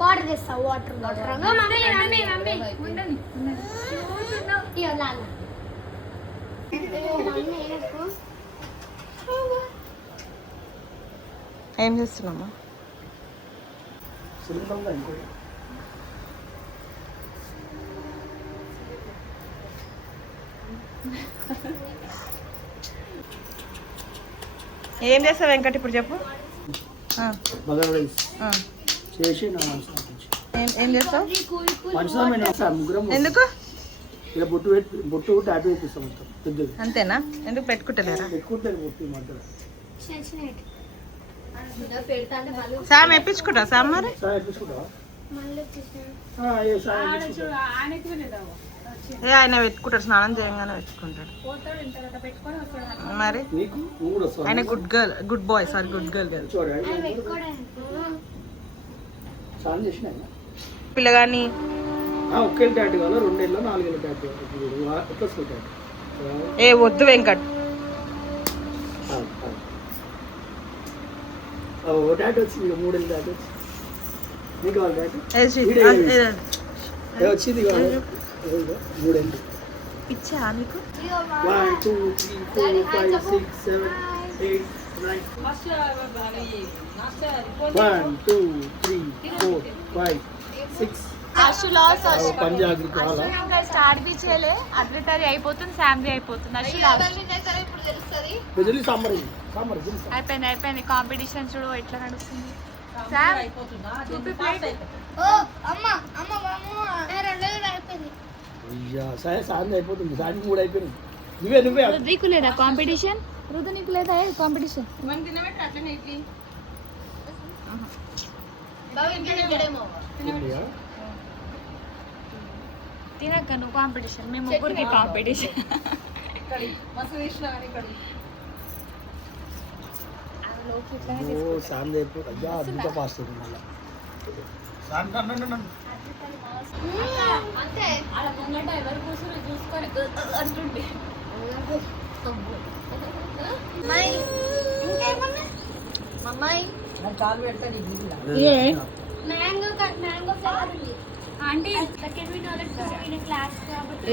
Water తెస్తా water ఏం చేస్తున్నామా? ఏం చేస్తావు వెంకట్ ఇప్పుడు చెప్పు. ఏం చేస్తావు? ఎందుకు? అంతేనా? ఎందుకు పెట్టుకుంటలేరా? సామ్ ఎప్పించుకుంటా సామ్ మరి ఆయన పెట్టుకుంటాడు, స్నానం చేయగానే పెట్టుకుంటాడు మరి. ఆయన good boy sorry good girl పిల్లగాని ఏ వద్దు వెంకట్. పిచ్చా నీకు? 1 2 3 4 5 6 7 8 9 1 2 3 4 5 6 స్టార్ట్ బి చేయలే, అడ్రిటరీ అయిపోతుంది, శాంబీ అయిపోతుంది. అయిపోయింది కాంపిటీషన్. చూడు ఎట్లా నడుస్తుంది. రుద్రీకు లేదా కాంపిటీషన్? రుద్దు నీకు లేదా కాంపిటీషన్? తినక్క నువ్వు కాంపిటీషన్, మేము ముగ్గురికి కాంపిటీషన్.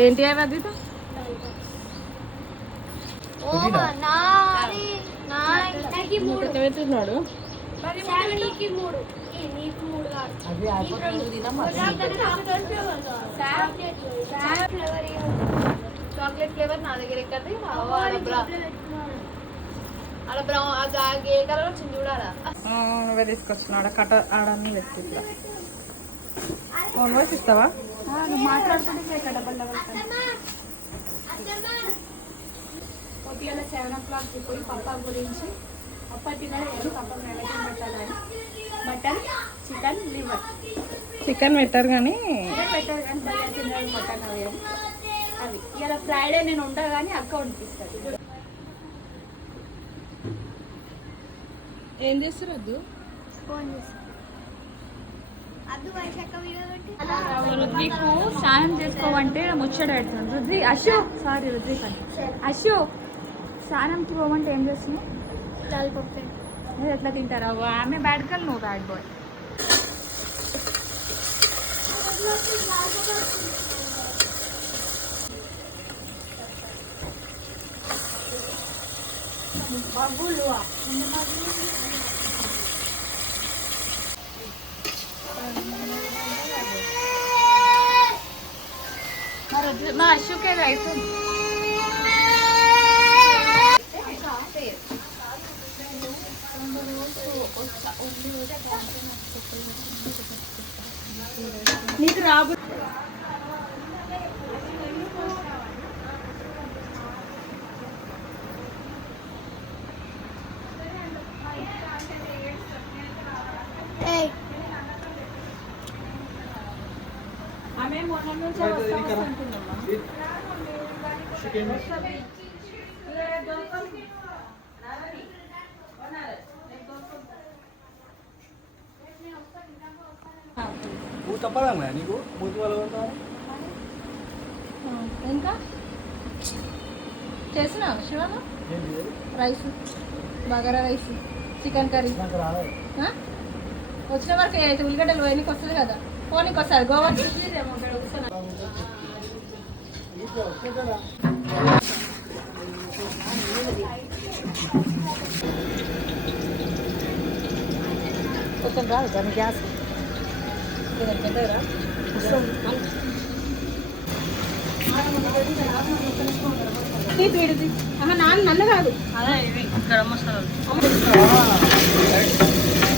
ఏంటి అవి అది పెడుతున్నాడు. చాక్లెట్ ఫ్లేవర్ నా దగ్గర ఎక్కది. అలా బ్రౌన్ ఏ కలర్ వచ్చింది చూడాలా? నువ్వే తీసుకొచ్చినాడు కట ఆడని వ్యక్తి. ఫోన్ వాయిస్ ఇస్తావా? నువ్వు మాట్లాడుతుంటే డబ్బులు పొద్దున 7 o'clock పోయి పప్పా గురించి మటన్ చికెన్ లివర్ చికెన్ పెట్టారు కానీ మటన్ అవి ఇలా ఫ్రైడే నేను ఉంటా కానీ అక్క వండిపిస్తాను. ఏం చేస్తారు? వద్దు రుద్రీకు స్నానం చేసుకోమంటే ముచ్చట పెడుతుంది. రుద్రి అశో సారీ రుద్రీక్ అని అశో స్నానంకి పోమంటే ఏం చేస్తున్నావు? మీరు ఎట్లా తింటారా? ఆమె బ్యాడ్ గర్ల్, నువ్వు బ్యాడ్ బాయ్. మా అశోకే అవుతుంది. నీకు రాబు ఆమె మొన్న నుంచి వస్తామనుకున్నామా? తప్పదా నీకు మూతి వాళ్ళు ఇంకా చేసినా శివన rice bagara rice chicken curry వచ్చిన వరకు అయితే ఉల్లిగడ్డలు పోయినకి వస్తుంది కదా పోనీకి వస్తుంది గోవా కొంచెం రాదు దాని గ్యాస్ నన్ను కాదు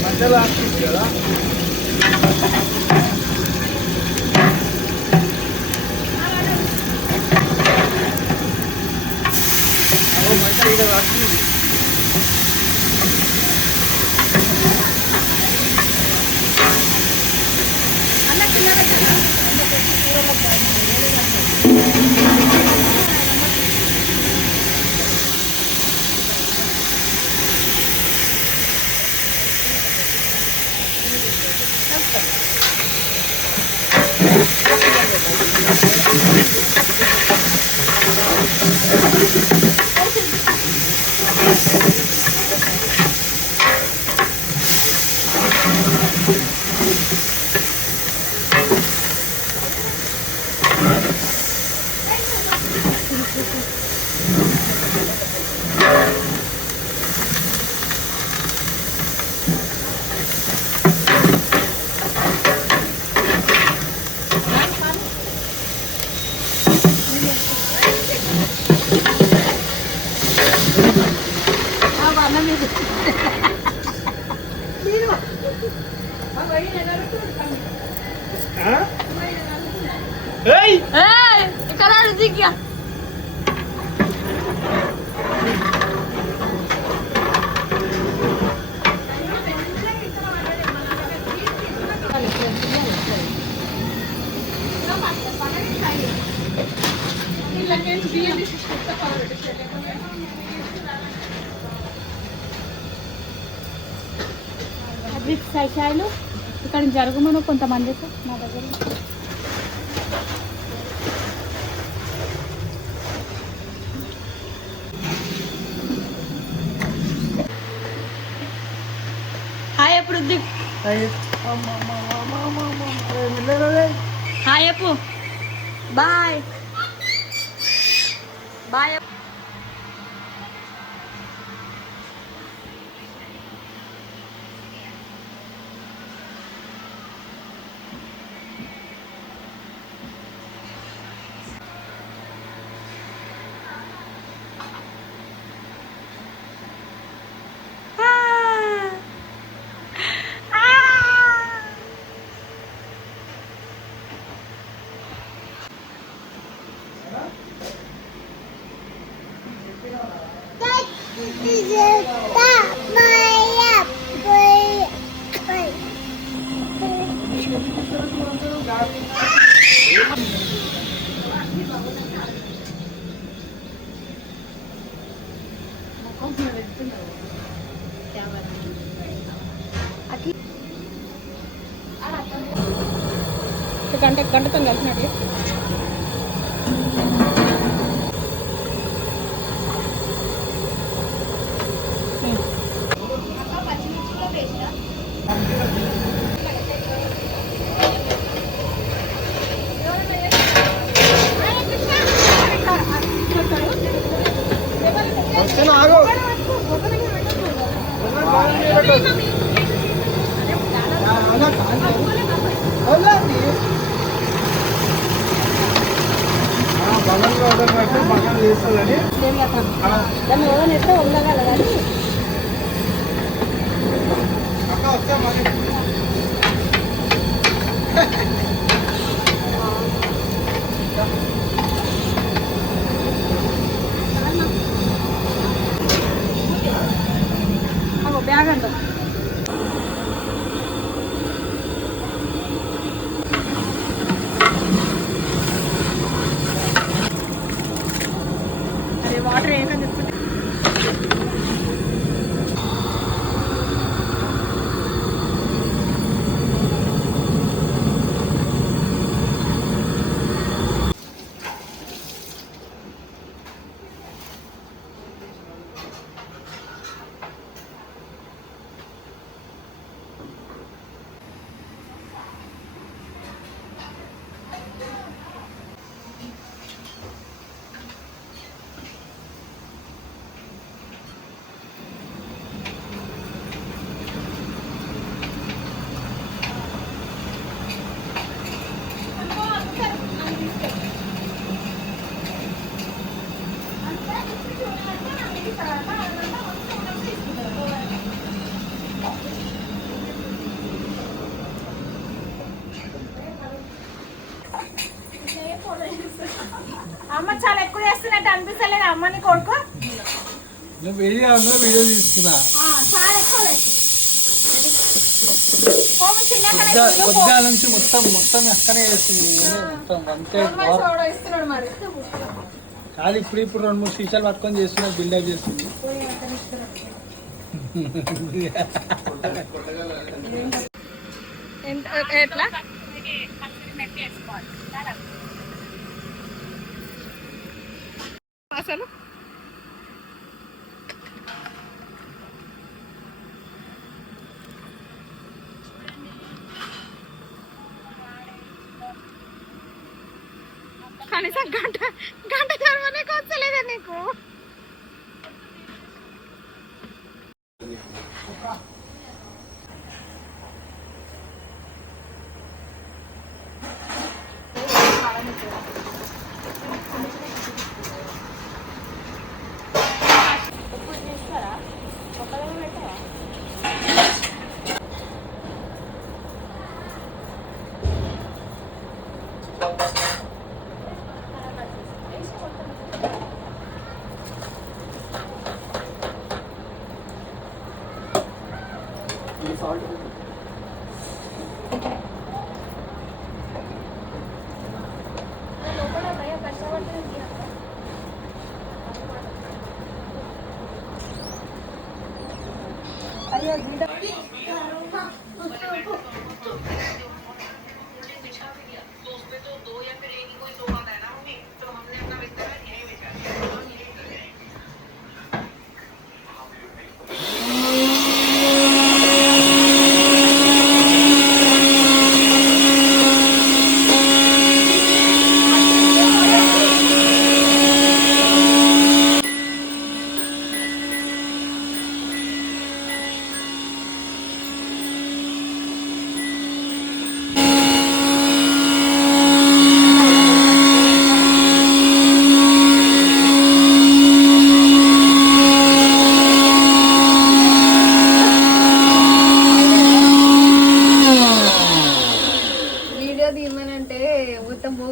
మధ్యలో ఆస్తుంది కదా మధ్య ఇక్కడ రాస్తుంది సైషాయిలు ఇక్కడ జరుగుమను కొంతమందికి మా దగ్గర హాయ్ ఎప్పుడు హాయ్ అప్పు బాయ్ బాయ్ గంటతో కలిసినట్టు అక్క వస్తే అమ్మ చాలా ఎక్కువ చేస్తున్నట్టు అనిపిస్తలేదు అమ్మని కొడుకు నువ్వు వీడియో తీసుకున్నా చాలా ఎక్కువ పొద్దుగా నుంచి మొత్తం అక్కనే చేస్తుంది మొత్తం అంతే ఇస్తున్నాడు మరి కాదు ఇప్పుడు 2-3 సీసాలు పట్టుకొని చేస్తున్నారు బిల్డప్ చేస్తుంది ఎట్లా అసలు కనీసం గంట చదవనే వచ్చలేదా నీకు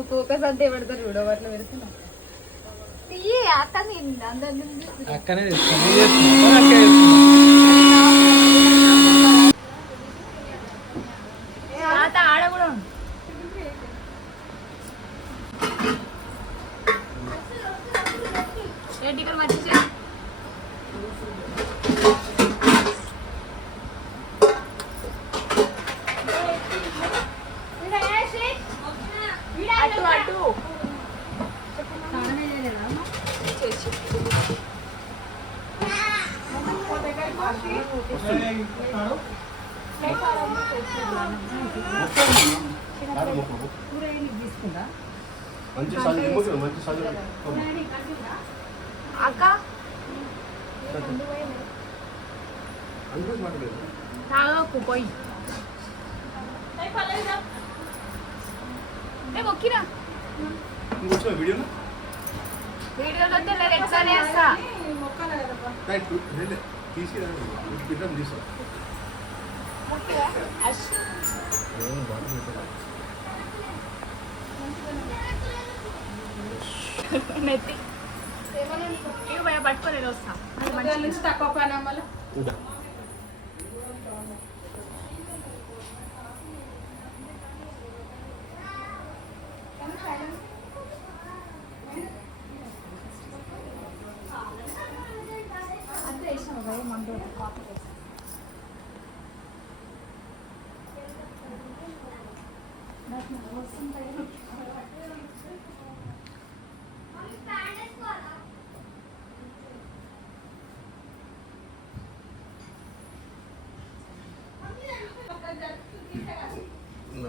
ఫోకస్ అంతే పెడతారు చూడ వాటిలో పెడుతున్నా అక్కనే ఆడ కూడా ఇక్కడ మంచి అక్క తాగకు పోయి మొక్కినా వీడియోలో ఎట్లా చేస్తా నెత్తి పట్టుకోలేదు వస్తా నుంచి తక్కువ పని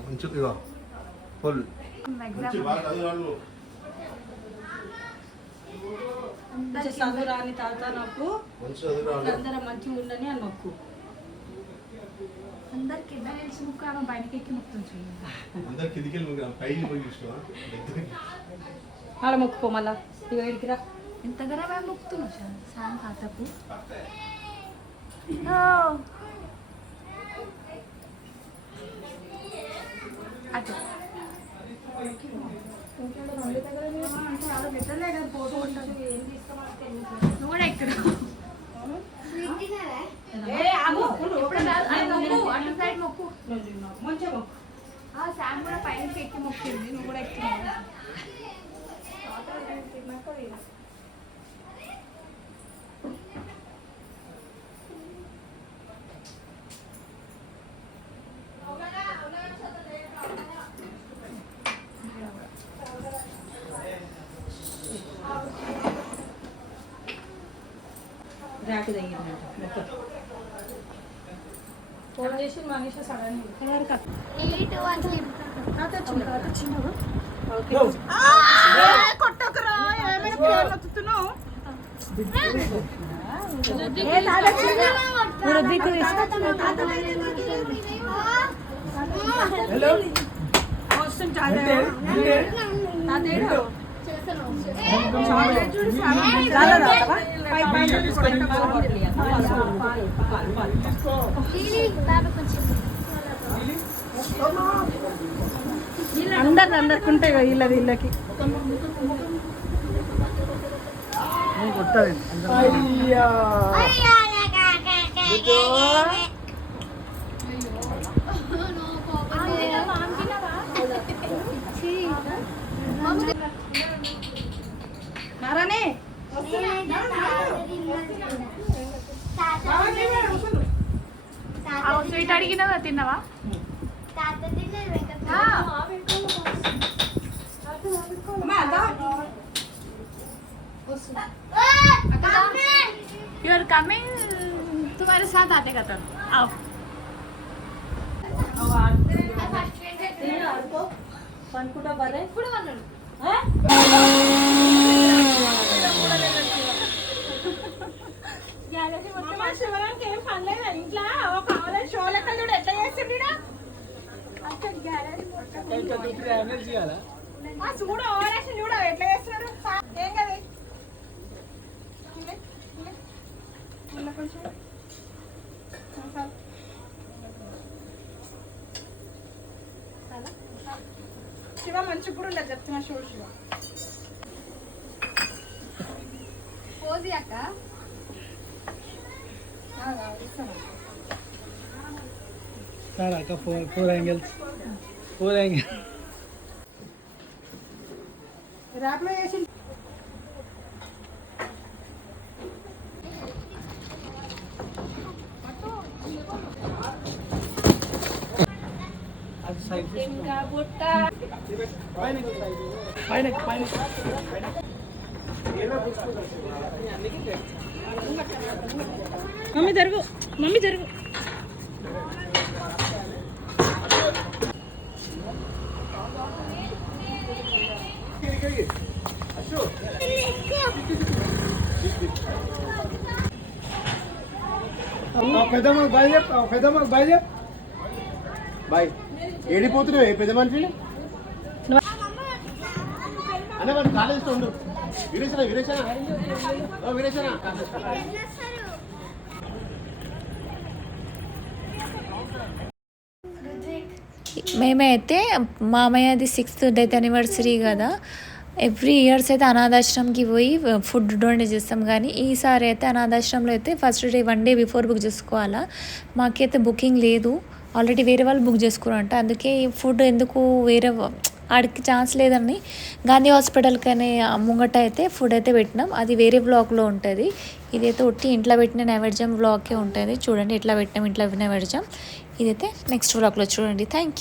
మంచిగా ఫుల్ చదువురాని తాత నాకు అందరం మంచిగా ఉండని అని మొక్కు అందరికి ఎంత తెలిసి ముక్కు ఆమె బయటకి ఎక్కి ముక్తుంది అలా మొక్కుకో మళ్ళా ఇక ఇడికిరా ఎంతగానో మేము ముక్తున్నాం సాయం తాతకు అటు ఫోటో ఉంటుంది ఏం తీసుకోవాలి తెలియదు. నువ్వు కూడా ఎక్కువ మొక్కు మంచిగా మొక్కు. శామ్ కూడా పైనకి ఎక్కి మొక్కింది, నువ్వు కూడా ఎక్కువ. ర్యాక్ తగ్గిందంట మొత్తం. ఫోన్ చేసి మనీషా సడన్ కొట్టకురా ఏమైనా పేరు నొత్తుతున్నావు. అందరికుంటాయి వీళ్ళకి నారానే స్వీట్ అడిగినావా, తిన్నావా? यू आर कमिंग, तुम्हारे साथ आते का तब आओ. పనుకుంటా బరే ఇప్పుడు అన్నాడు శివరానికి ఏం పనిలేదు ఇంట్లో. కావాలని షో లెక్క చూడు ఎట్లా చేస్తుంది చూడు ఓవరాక్షన్ చూడు ఎట్లా చేస్తున్నారు. ఏం కదా కొంచెం శివ మంచిగా కూడా ఉండదు చెప్తున్నా. చూడు శివ పోజీ అక్క. ఫోర్ యాంగిల్స్ ర్యాప్లో చేసి ఇంకా బుట్ట మమ్మీ జరుగు, మమ్మీ జరుగు. పెద్దమ్మ బాయ్ చెప్, పెద్దమ్మ బాయ్ చెప్. బాయ్ ఏడిపోతున్నావు ఏ పెద్ద మనిషి అన్న వాడు కాలేజ్ ఉండు. వీరేశనా వీరేశనా వీరేశనా మేమైతే మామయ్యది 6th డెత్ యానివర్సరీ కదా, ఎవ్రీ ఇయర్స్ అయితే అనాథాశ్రమంకి పోయి ఫుడ్ డొనేట్ చేస్తాం. కానీ ఈసారి అయితే అనాథాశ్రమంలో అయితే first day 1 day before book చేసుకోవాలా. మాకైతే బుకింగ్ లేదు, ఆల్రెడీ వేరే వాళ్ళు బుక్ చేసుకున్నారంట. అందుకే ఈ ఫుడ్ ఎందుకు వేరే ఆడికి ఛాన్స్ లేదని గాంధీ హాస్పిటల్కి అనే ముంగట అయితే ఫుడ్ అయితే పెట్టినాం. అది వేరే బ్లాక్లో ఉంటుంది. ఇదైతే ఒట్టి ఇంట్లో పెట్టిన నైవేద్యం బ్లాకే ఉంటుంది. చూడండి ఎట్లా పెట్టినాం, ఇంట్లో నైవేద్యం. ఇదైతే నెక్స్ట్ బ్లాక్లో చూడండి. Thank you.